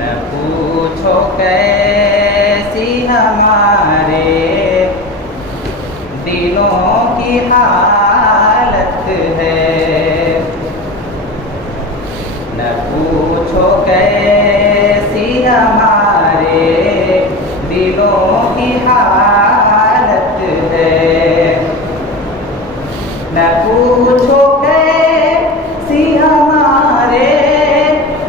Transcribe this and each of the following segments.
न पूछो कैसी हमारे दिलों की हालत है। न पूछो कैसी हमारे दिलों की हालत है। न पूछो कैसी हमारे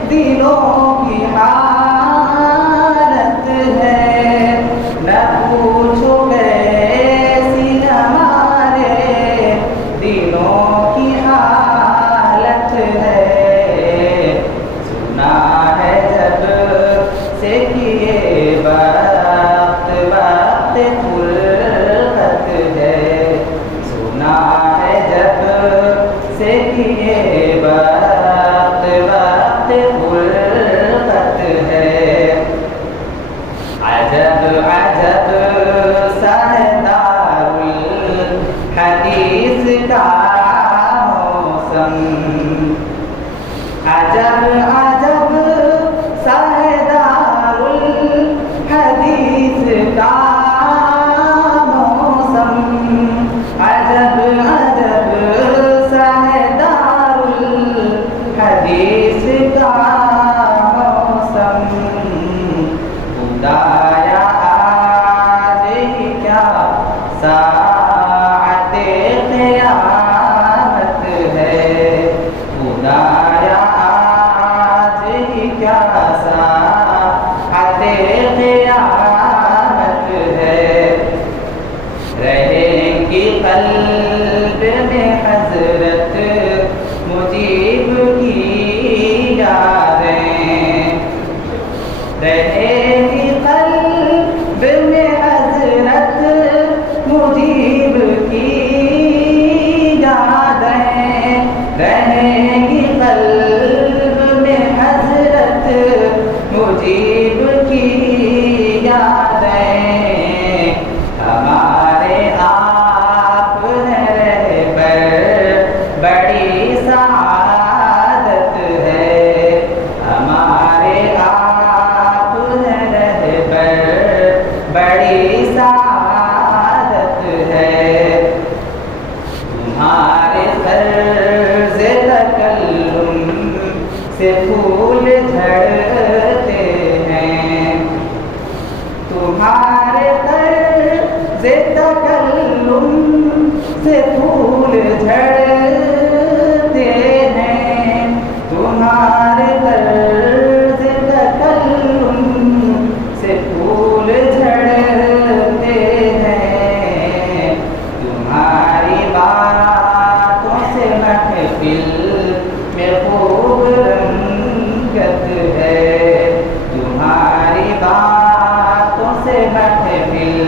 दिलों की हालत है। न पूछो कैसी हमारे दिलों की हालत है। सुना है जब से किए वक्त वक्त फुर्सत है। सुना है जब से किए वक्त वक्त फुर्सत है। अजब अजब सहदारुल हदीस का मौसम। अजब अजब सहदारुल हदीस का मौसम। अजब अजब सहदारुल हदीस का मौसम। खुदाया आज ही क्या साअते क़यामत है। खुदाया आज ही क्या साअते क़यामत है। रहेंगी क़ल्ब में हज़रत मुजीब की यादें। रहेंगी क़ल्ब में हज़रत मुजीब की यादें। रहेंगी क़ल्ब में हज़रत मुजीब की यादें। हमारे आप हैं रहबर बड़ी सआदत है। हमारे आप हैं रहबर बड़ी सआदत है। तुम्हारे तर्ज़ तकल्लुम से फूल झड़ते हैं। तुम्हारे तर्ज़ तकल्लुम से फूल झड़ते हैं। तुम्हारे तर्ज़ तकल्लुम से फूल झड़ते हैं। तुम्हारी बातों से महफिल में खूब रंगत है। तुम्हारी बातों से महफिल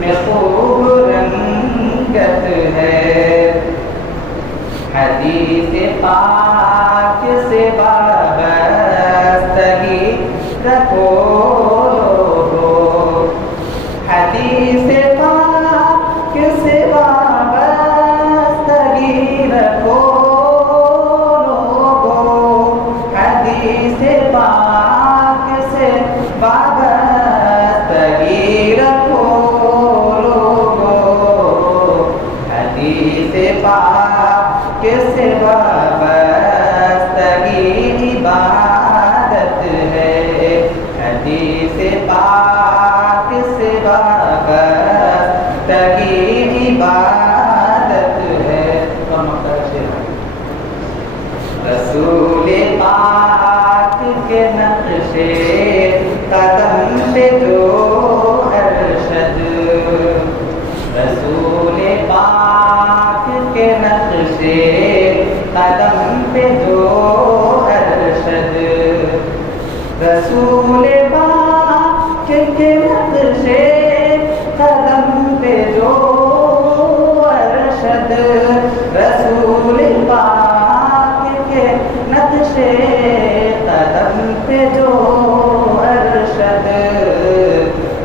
में खूब रंगत है। हदीस पाक से वाबस्तगी रखो लोगो। हदीस पाक से वाबस्तगी रखो लोगो। हदीस पाक से वाबस्तगी रखो लोगो। हदीस पाक से वाबस्तगी इबादत है। हदीस पाक से वाबस्तगी इबादत है। रसूल पाक के नक्शे कदम पे जो अरशद। रसूल पाक के नक्शे कदम पे जो अरशद। रसूल पाक के नक्शे कदम पे जो अरशद। रसूल पाक के नक्शे कदम पे जो अरशद।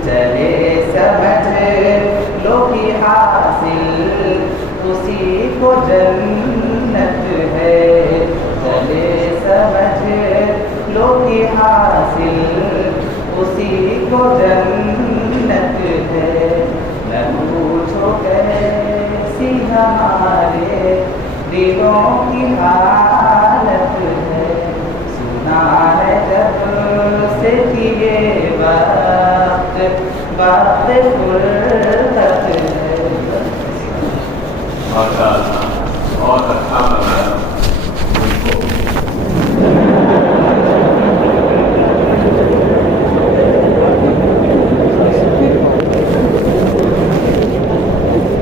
चले समझ लो कि हासिल उसी को जन्नत है। चले समझ लो की हासिल उसी को जन्नत है। न पूछो कैसी हमारे दिलों की हालत है। सुना है जब से किए वक्त बात फुर्सत है। बहुत अच्छा